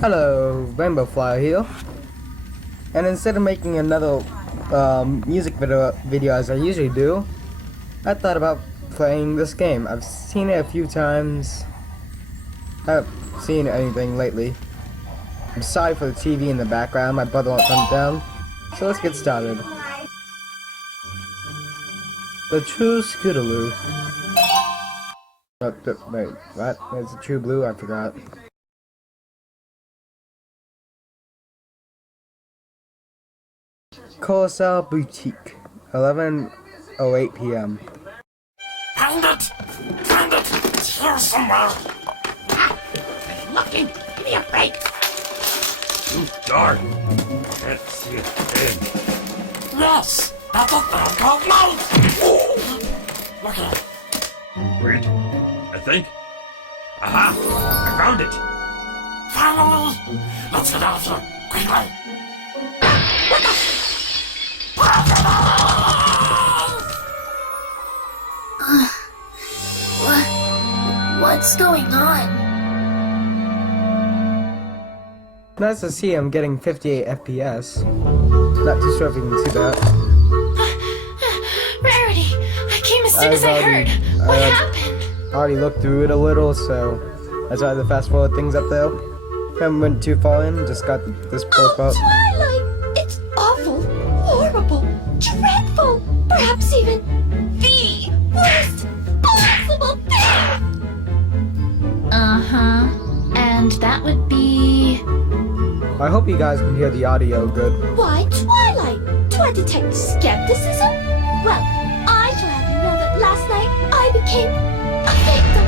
Hello, Rainbow Flyer here. And instead of making another music video as I usually do, I thought about playing this game. I've seen it a few times. I haven't seen anything lately. I'm sorry for the TV in the background, my brother won't turn it down. So let's get started. The True Scootaloo. Wait, what? It's the True Blue? I forgot. Carousel Boutique, 11:08 p.m. Find it! Find it! It's here somewhere! I'm looking! Give me a break! Too dark! Can't see a thing! Yes! That's a thing called light! Look at it! Wait, I think... Aha! I found it! Finally! Let's get out of here! Quickly! What the... What's going on? Nice to see I'm getting 58 FPS. Not too sure if you can see that. Rarity! I came as soon as I heard. What happened? I already looked through it a little, so that's why the fast forward thing's up there. Haven't went too far in, just got this post part. Twilight! It's awful, horrible, dreadful, perhaps even the worst possible thing! Uh-huh. And that would be... I hope you guys can hear the audio good. Why, Twilight? Do I detect skepticism? Well, I shall have you know that last night I became a victim.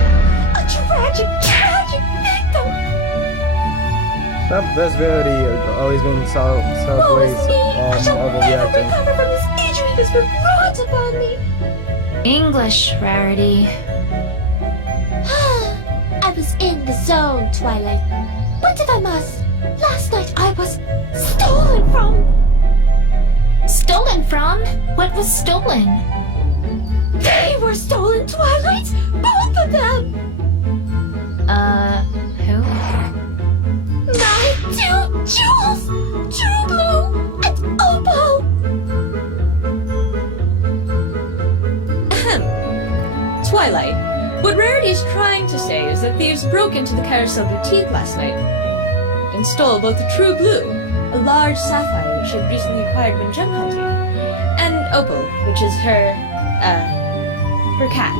A tragic victim. There's really always been solid ways I shall never overreacting. recover from this injury that's been brought upon me. English, Rarity. I was in the zone, Twilight. But if I must, last night I was stolen from. Stolen from? What was stolen? They were stolen, Twilight! Both of them! Who? My two jewels! True Blue and Opal! Ahem. Twilight. What Rarity is trying to say is that thieves broke into the Carousel Boutique last night and stole both the True Blue, a large sapphire which she had recently acquired when gem hunting, and Opal, which is her cat.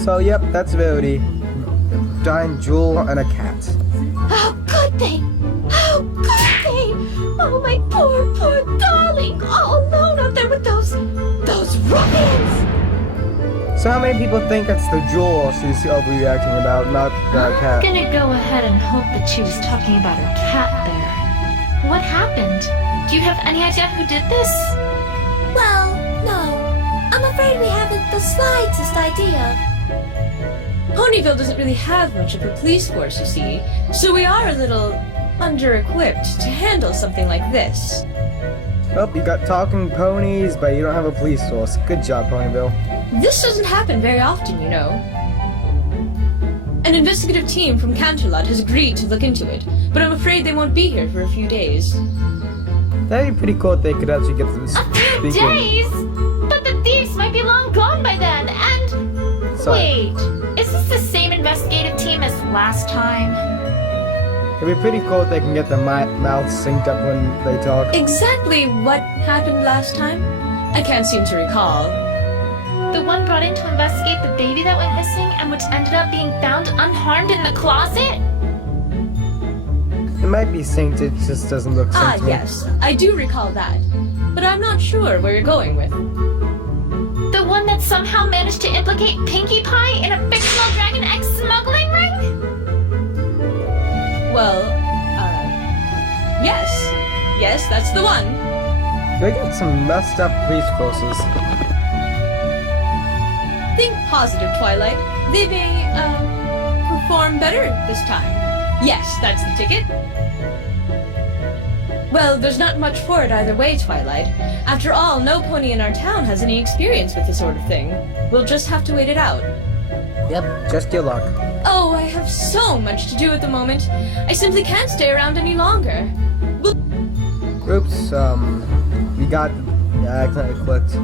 So yep, that's Verity. Giant jewel and a cat. How could they? How could they? Oh, my poor darling, all alone out there with those ruffians! So how many people think it's the jewel she's overreacting about, not the cat? I'm gonna go ahead and hope that she was talking about her cat there. What happened? Do you have any idea who did this? Well, no. I'm afraid we haven't the slightest idea. Ponyville doesn't really have much of a police force, you see, so we are a little under-equipped to handle something like this. Well, you got talking ponies, but you don't have a police force. Good job, Ponyville. This doesn't happen very often, you know. An investigative team from Canterlot has agreed to look into it, but I'm afraid they won't be here for a few days. That'd be pretty cool if they could actually get them A few speaking. days? But the thieves might be long gone by then, and... Sorry. Wait, is this the same investigative team as last time? It'd be pretty cool if they can get their mouths synced up when they talk. Exactly what happened last time? I can't seem to recall. The one brought in to investigate the baby that went missing and which ended up being found unharmed in the closet? It might be synced, it just doesn't look synced to me. Yes, I do recall that. But I'm not sure where you're going with. The one that somehow managed to implicate Pinkie Pie in a fictional Dragon Egg smuggling ring? Well, yes. Yes, that's the one. They got some messed up police forces. Think positive, Twilight. They may, perform better this time. Yes, that's the ticket. Well, there's not much for it either way, Twilight. After all, no pony in our town has any experience with this sort of thing. We'll just have to wait it out. Yep, just your luck. Oh, I have so much to do at the moment. I simply can't stay around any longer. Oops, we got... Yeah, I accidentally clicked.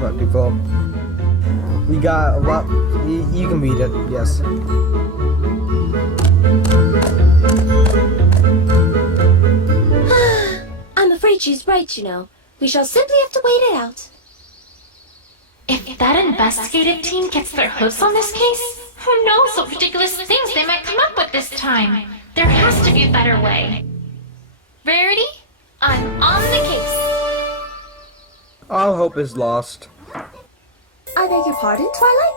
What before? We got a lot... You can read it, yes. I'm afraid she's right, you know. We shall simply have to wait it out. If that investigative team gets their hooves on this case, who knows what ridiculous things they might come up with this time. There has to be a better way. Rarity, I'm on the case. All hope is lost. I beg your pardon, Twilight?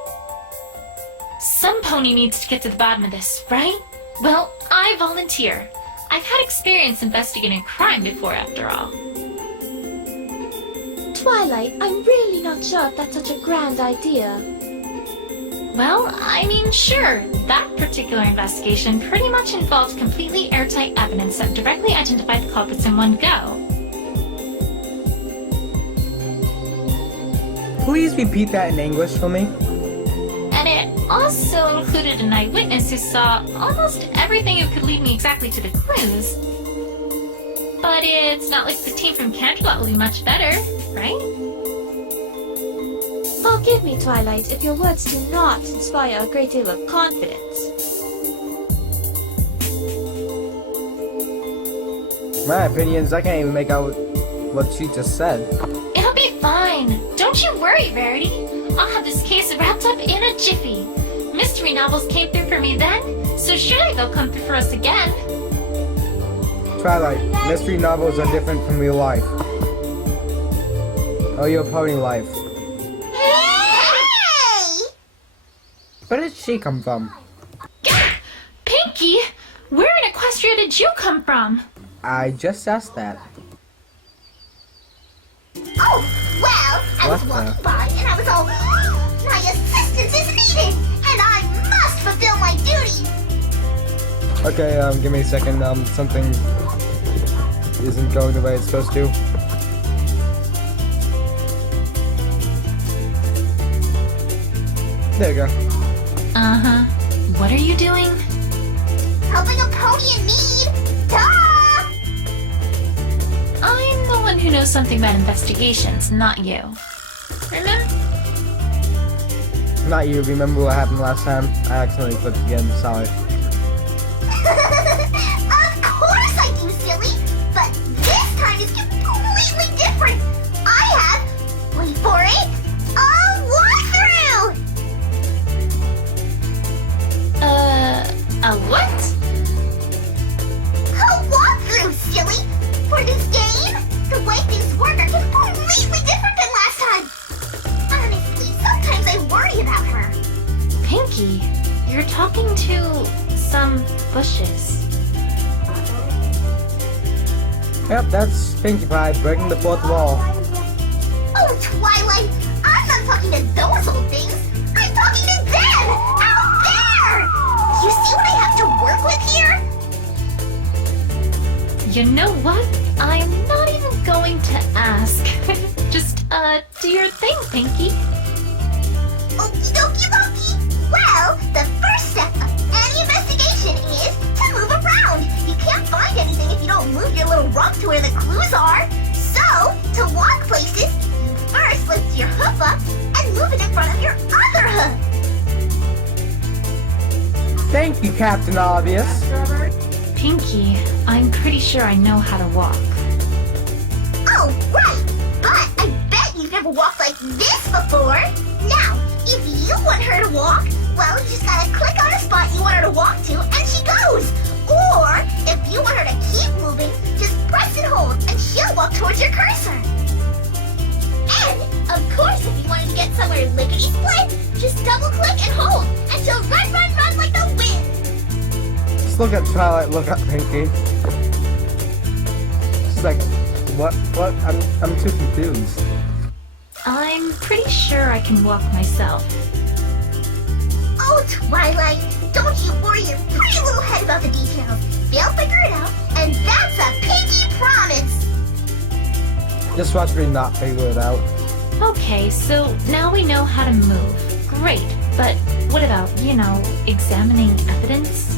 Some pony needs to get to the bottom of this, right? Well, I volunteer. I've had experience investigating crime before, after all. Twilight, I'm really not sure if that's such a grand idea. Well, I mean, sure. That particular investigation pretty much involved completely airtight evidence that directly identified the culprits in one go. Please repeat that in English for me. And it also included an eyewitness who saw almost everything that could lead me exactly to the clues. But it's not like the team from Canterlot will be much better, right? Forgive me, Twilight, if your words do not inspire a great deal of confidence. My opinions, I can't even make out what she just said. It'll be fine. Don't you worry, Rarity. I'll have this case wrapped up in a jiffy. Mystery novels came through for me then, so surely they'll come through for us again. Twilight, mystery novels are different from real life. Oh, your pony life. Hey! Where did she come from? Pinky, where in Equestria did you come from? I just asked that. Oh, well, I was What the? walking by and I was all, my assistance is needed, and I must fulfill my duty. Okay, give me a second. Something isn't going the way it's supposed to. There you go. Uh-huh. What are you doing? Helping a pony in need. Duh! I'm the one who knows something about investigations, not you. Remember? Not you. Remember what happened last time? I accidentally clicked again. Sorry. Of course I do, silly. But this time is completely different. I have, wait for it, a walkthrough. A what? A walkthrough, silly. For this game, the way things work are completely different than last time. Honestly, sometimes I worry about her. Pinky, you're talking to some bushes. Yep, that's Pinkie Pie breaking the fourth wall. Oh, Twilight, I'm not talking to those old things. I'm talking to them, out there. You see what I have to work with here? You know what? I'm not even going to ask. Just, do your thing, Pinky. Okie dokie dokie. Well, the first step of any investigation is to move around. You can't find anything if you don't move your little rump to where the clues are. So, to walk places, you first lift your hoof up and move it in front of your other hoof. Thank you, Captain Obvious. Pinky, I'm pretty sure I know how to walk. Oh, right! But I bet you've never walked like this before! Now, if you want her to walk, well, you just gotta click on a spot you want her to walk to, and she goes! Or, if you want her to keep moving, just press and hold, and she'll walk towards your cursor! And, of course, if you wanted to get somewhere lickety-split, just double-click and hold, and she'll run, run, run like the wind! Just look at Twilight, look at Pinkie. She's like, what? I'm too confused. I'm pretty sure I can walk myself. Oh, Twilight, don't you worry your pretty little head about the details. They'll figure it out, and that's a pinky promise. Just watch me not figure it out. Okay, so now we know how to move. Great, but What about, examining evidence?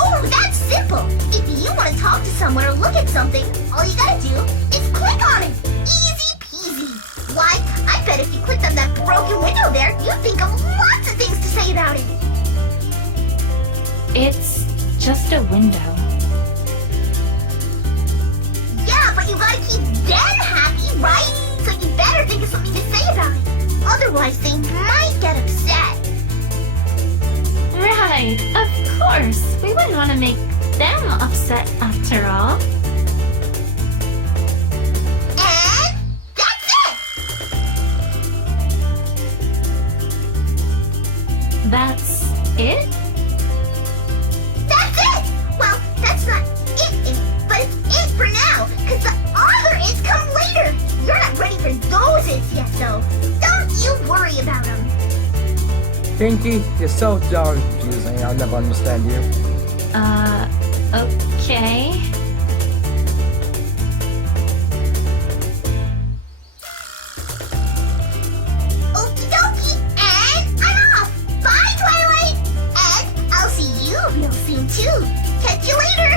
Oh, that's simple. If you want to talk to someone or look at something, all you gotta do is click on it. Easy peasy. Why, I bet if you clicked on that broken window there, you'd think of lots of things to say about it. It's just a window. Yeah, but you gotta keep them happy, right? So you better think of something to say about it. Otherwise, they might get upset. Right, of course. We wouldn't want to make them upset after all. And that's it! That's it? That's it! Well, that's not it, but it's it for now, because the other it's come later. You're not ready for those it's yet, though. Don't you worry about them. Pinky, you're so darn confusing. I'll never understand you. Okay. Okie dokie, and I'm off. Bye, Twilight. And I'll see you real soon, too. Catch you later.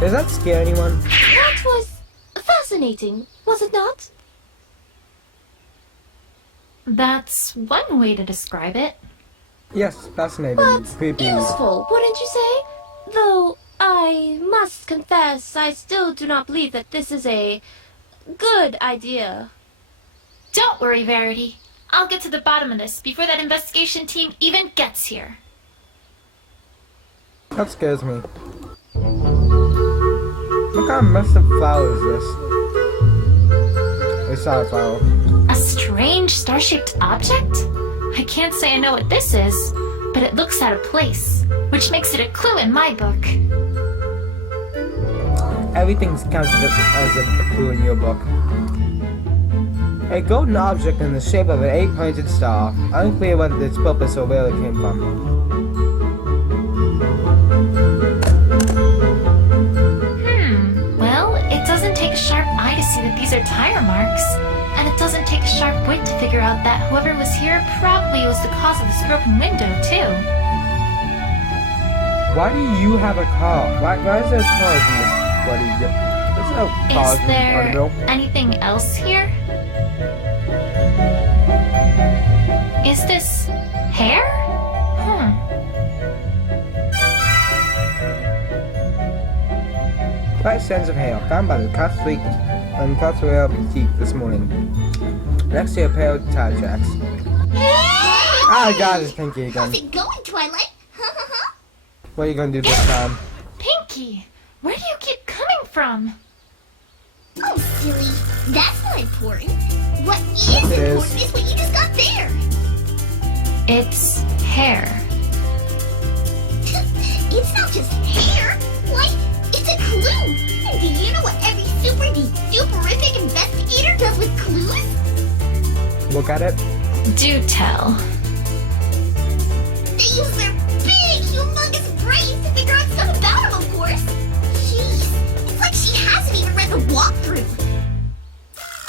Does that scare anyone? That was fascinating, was it not? That's one way to describe it. Yes, fascinating. But Creepy. useful, wouldn't you say? Though I must confess, I still do not believe that this is a good idea. Don't worry, Verity. I'll get to the bottom of this before that investigation team even gets here. That scares me. What kind of messed up flower is this? It's not a flower. A strange star-shaped object? I can't say I know what this is, but it looks out of place, which makes it a clue in my book. Everything's counted as a clue in your book. A golden object in the shape of an 8-pointed star. Unclear what its purpose or where it came from. Well, it doesn't take a sharp eye to see that these are tire marks. And it doesn't take a sharp wit to figure out that whoever was here probably was the cause of this broken window, too. Why do you have a car? Why is there cars in this? What do you get? There's no cars Is in there Bonneville. anything else here? Is this hair? Bright strands of hair found by the Catholic and Catholic boutique this morning. Next to a pair of tire tracks. Ah, God, it's Pinky again. How's it going, Twilight? What are you gonna do this time? Pinky, where do you keep coming from? Oh, silly. That's not important. What is It important is. is what you just got there. It's hair. It's not just hair. Why, it's a clue. And do you know what every superific investigator does with clues? Look at it. Do tell. They use their big, humongous brains to figure out stuff about him, of course. Jeez, it's like she hasn't even read the walkthrough.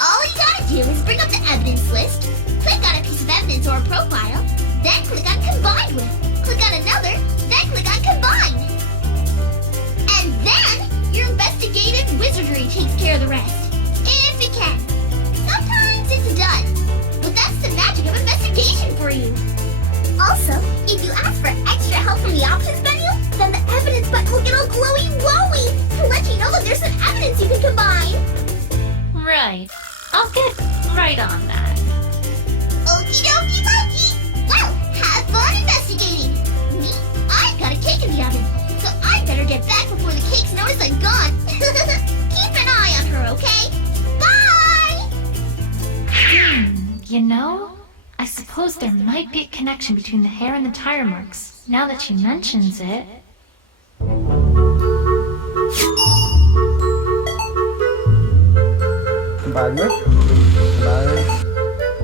All you gotta do is bring up the evidence list, click on a piece of evidence or a profile, then click on Combined With. Click on another, then click on Combine. And then your investigative wizardry takes care of the rest. If it can. Sometimes it's done. But that's the magic of investigation for you. Also, if you ask for extra help from the options menu, then the evidence button will get all glowy-wowy to let you know that there's some evidence you can combine. Right. I'll get right on that. Okie dokie dokie. Well, have fun investigating. Me, I've got a cake in the oven, so I better get back before the cakes notice I'm gone. Keep an eye on her, okay? Bye! You know, I suppose there might be a connection between the hair and the tire marks, now that she mentions it. Combined with. Combined.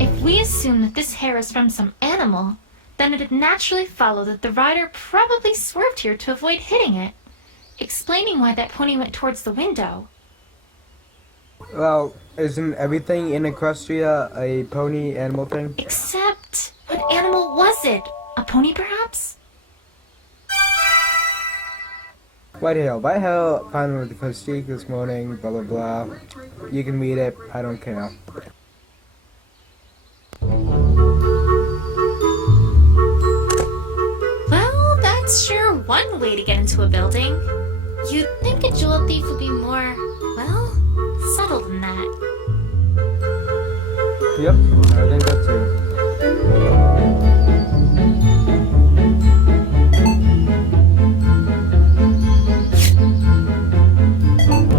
If we assume that this hair is from some animal, then it'd naturally follow that the rider probably swerved here to avoid hitting it, explaining why that pony went towards the window. Well, isn't everything in Equestria a pony animal thing? Except What animal was it? A pony, perhaps? Whitehill found with the first streak this morning, blah blah blah. You can read it, I don't care. Well, that's sure one way to get into a building. You'd think a jewel thief would be more, well, subtle than that. Yep, I think that too.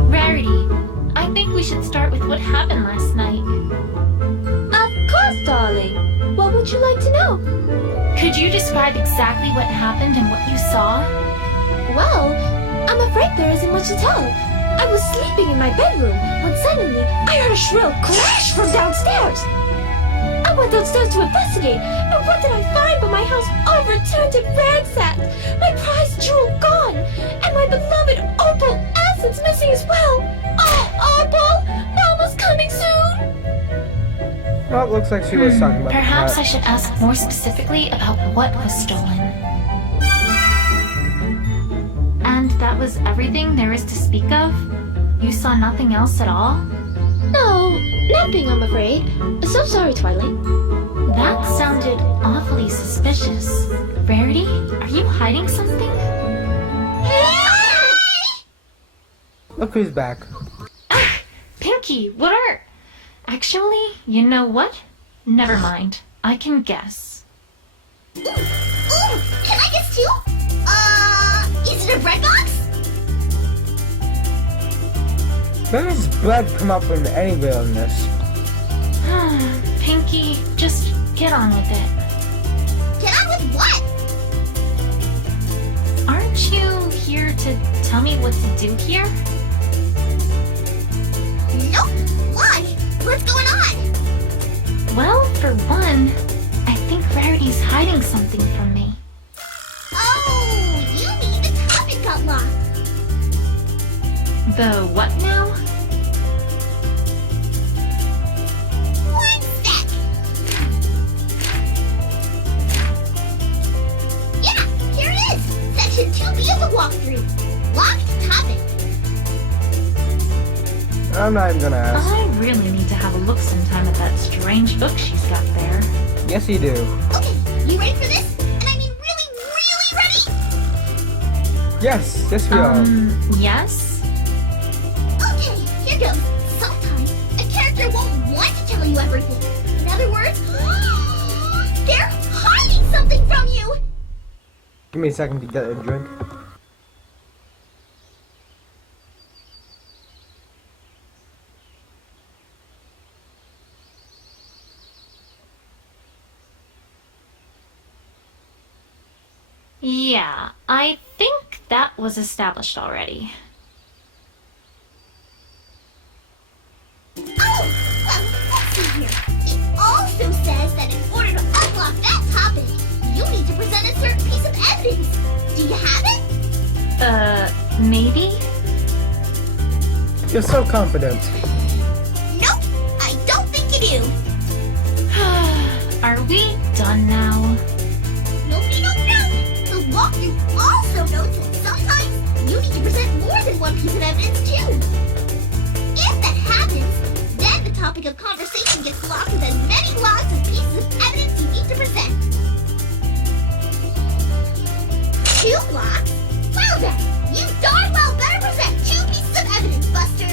Rarity, I think we should start with what happened last night. Of course, darling. What would you like to know? Could you describe exactly what happened and what you saw? Well, I'm afraid there isn't much to tell. I was sleeping in my bedroom when suddenly I heard a shrill crash from downstairs. I went downstairs to investigate, and what did I find but my house all returned and ransacked, my prized jewel gone, and my beloved opal essence missing as well. Oh, opal, Mama's coming soon. Well, it looks like she was talking about Perhaps the I should ask more specifically about what was stolen. And that was everything there is to speak of? You saw nothing else at all? No, nothing, I'm afraid. So sorry, Twilight. That sounded awfully suspicious. Rarity, are you hiding something? Look who's back. Ah, Pinky, what are... Actually, you know what? Never mind. I can guess. Ooh, can I guess too? Is it a bread box? Where does bread come up in any wilderness? Pinky, just get on with it. Get on with what? Aren't you here to tell me what to do here? Nope. Why? What's going on? Well, for one, I think Rarity's hiding something from me. Oh, you mean the topic got locked. The what now? One sec. Yeah, here it is. Section 2B of the walkthrough. Locked topic. I'm not even gonna ask. I really need to have a look sometime at that strange book she's got there. Yes, you do. Okay, you ready for this? And I mean really, really ready? Yes, yes we are. Yes? Okay, here goes. Sometimes a character won't want to tell you everything. In other words, they're hiding something from you. Give me a second to get a drink. Yeah, I think that was established already. Oh, well, let's see here. It also says that in order to unlock that topic, you need to present a certain piece of evidence. Do you have it? Maybe? You're so confident. Nope, I don't think you do. Are we done now? No. The walkthrough also notes that sometimes you need to present more than one piece of evidence too. If that happens, then the topic of conversation gets locked with as many lots of pieces of evidence you need to present. 2 blocks? Well then, you darn well better present 2 pieces of evidence, Buster.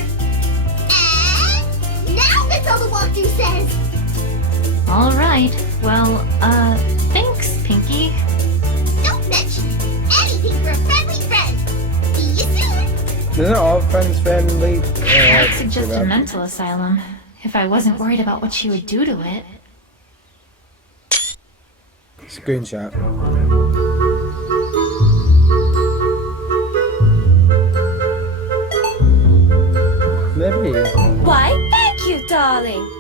And now that's all the walkthrough says. Alright, well, thanks, Pinky. Don't mention it. Anything for a friendly friend. See you soon. Isn't all friends friendly? I'd suggest a mental asylum, if I wasn't worried about what she would do to it. Screenshot. Maybe. Why, thank you, darling.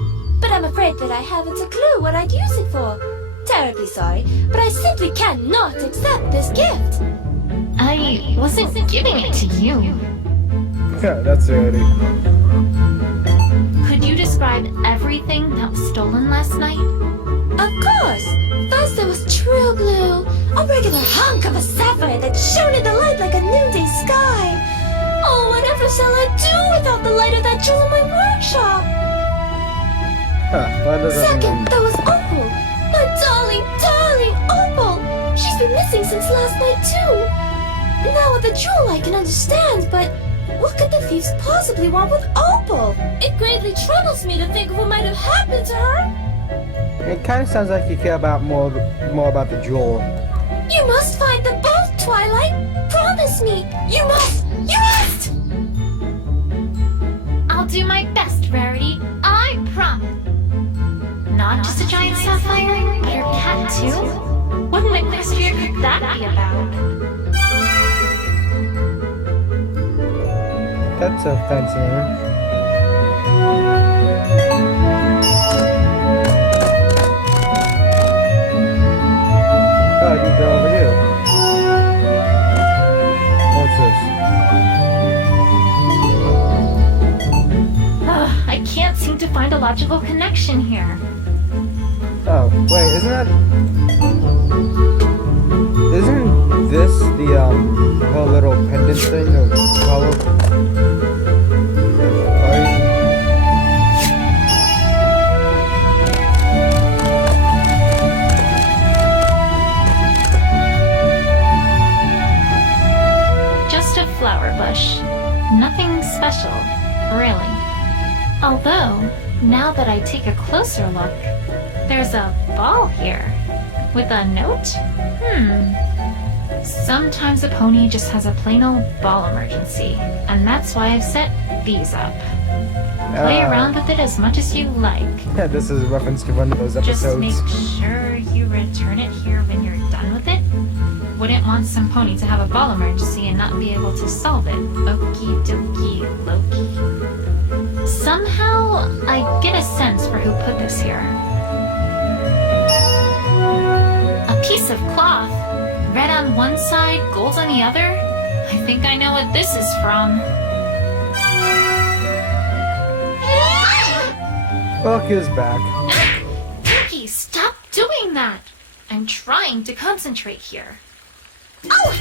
But I'm afraid that I haven't a clue what I'd use it for. Terribly sorry, but I simply cannot accept this gift. I wasn't giving it to you. Yeah, that's already. Could you describe everything that was stolen last night? Of course. there was true blue, a regular hunk of a sapphire that shone in the light like a noonday sky. Oh, whatever shall I do without the light of that jewel in my workshop? Huh, that doesn't Second, mean... there was Opal. My darling, darling Opal. She's been missing since last night, too. Now with the jewel I can understand, but what could the thieves possibly want with Opal? It greatly troubles me to think of what might have happened to her. It kind of sounds like you care about more about the jewel. You must find them both, Twilight. Promise me. You must. You must. I'll do my best, Rarity. I promise. Not just a giant sapphire, but her cat too? What an atmosphere could that be about? That's a fancy name. Oh, I can go over here. What's this? Ugh, I can't seem to find a logical connection here. Oh, wait, isn't this the whole little pendant thing of color? Just a flower bush. Nothing special, really. Although, now that I take a closer look, there's a ball here. With a note? Sometimes a pony just has a plain old ball emergency, and that's why I've set these up. Play around with it as much as you like. Yeah, this is a reference to one of those Just episodes. make sure you return it here when you're done with it. Wouldn't want some pony to have a ball emergency and not be able to solve it. Okie dokie Loki. Somehow, I get a sense for who put this here. A piece of cloth. Red on one side, gold on the other. I think I know what this is from. Look who's back. Pinky, stop doing that! I'm trying to concentrate here. Oh,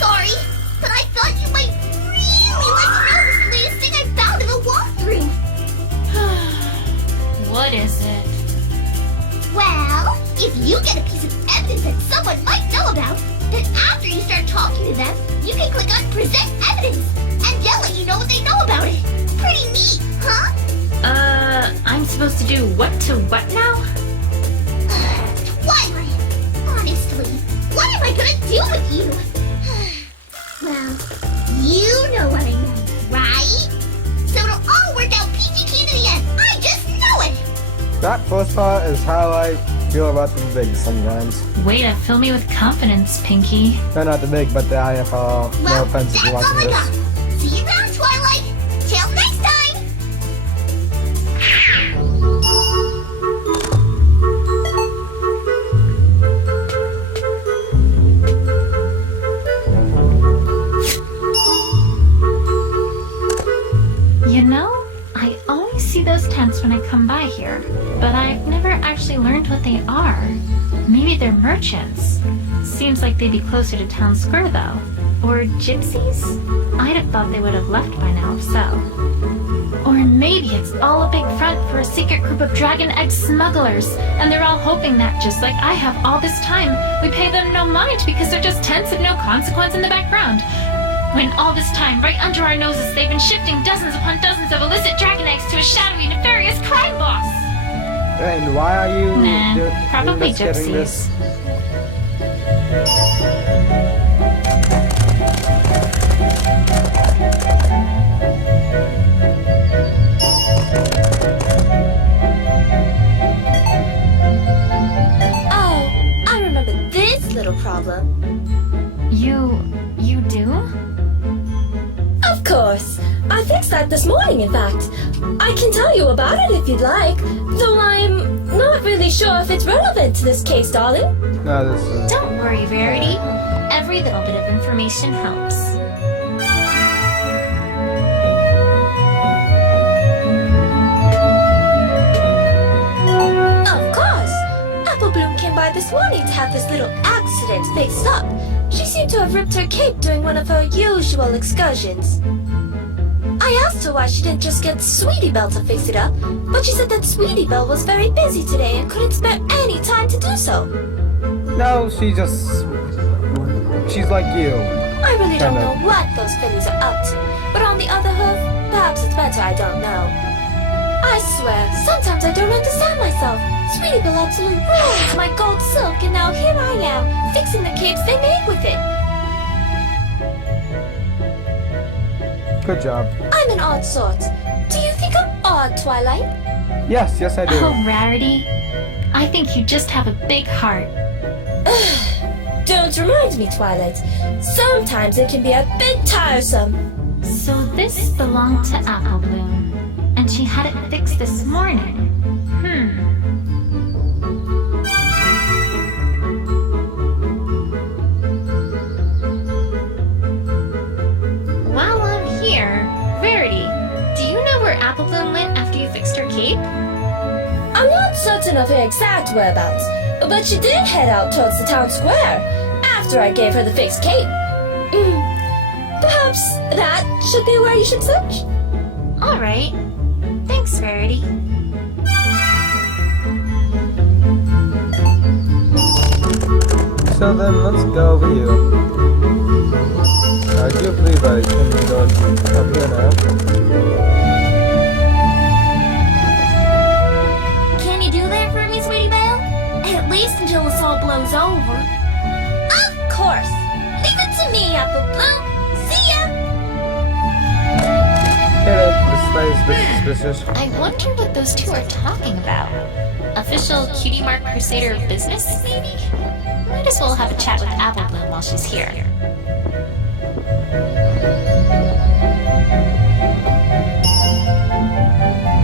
sorry, but I thought you might really like to know this latest thing I found in the walkthrough. What is it? Well, if you get a piece of evidence that someone might know about, then after you start talking to them, you can click on Present Evidence, and they'll let you know what they know about it. Pretty neat, huh? I'm supposed to do what to what now? Twilight, honestly, what am I gonna do with you? Well, you know what I meant, right? So it'll all work out peachy keen to the end. I just know it! That first part is how I feel about the big sometimes. Way to fill me with confidence, Pinky. No, not the big, but the IFR. No Well, offense if that's you're all watching I got. this. See you around, Twilight. Till next time. You know, I always see those tents when I come by here, but I've never actually learned what they are. Maybe they're merchants. Seems like they'd be closer to town square, though. Or gypsies? I'd have thought they would have left by now if so. Or maybe it's all a big front for a secret group of dragon egg smugglers, and they're all hoping that, just like I have all this time, we pay them no mind because they're just tents of no consequence in the background. When all this time, right under our noses, they've been shifting dozens upon dozens of illicit dragon eggs to a shadowy, nefarious crime boss! And why are you Nah, probably investigating this? gypsies. Oh, I remember this little problem. You do? Of course. I fixed that this morning, in fact. I can tell you about it if you'd like, though I'm not really sure if it's relevant to this case, darling. No, this is... Don't worry, Rarity. Every little bit of information helps. Of course. Apple Bloom came by swear this morning to have this little accident fixed up. She seemed to have ripped her cape during one of her usual excursions. I asked her why she didn't just get Sweetie Belle to fix it up, but she said that Sweetie Belle was very busy today and couldn't spare any time to do so. No, she's like you. I really don't Kinda. know what those fillies are up to, but on the other hoof, perhaps it's better I don't know. I swear, sometimes I don't understand myself. Sweetie Belle absolutely ruined my gold silk, and now here I am, fixing the capes they made with it. Good job. I'm an odd sort. Do you think I'm odd, Twilight? Yes, I do. Oh, Rarity. I think you just have a big heart. Don't remind me, Twilight. Sometimes it can be a bit tiresome. So this belonged to Apple Bloom, and she had it fixed this morning. While I'm here, Rarity, do you know where Apple Bloom went after you fixed her cape? I'm not certain of her exact whereabouts, but she did head out towards the town square after I gave her the fixed cape. Perhaps that should be where you should search. All right. Thanks, Rarity. So then, let's go over here. I do believe I can go up here now. Can you do that for me, Sweetie Belle? At least until this all blows over. Of course. Leave it to me, Apple Bloom. See ya! This place is a bit suspicious. I wonder what those two are talking about. Official Cutie Mark Crusader of business, maybe? Might as well have a chat with Apple Bloom while she's here.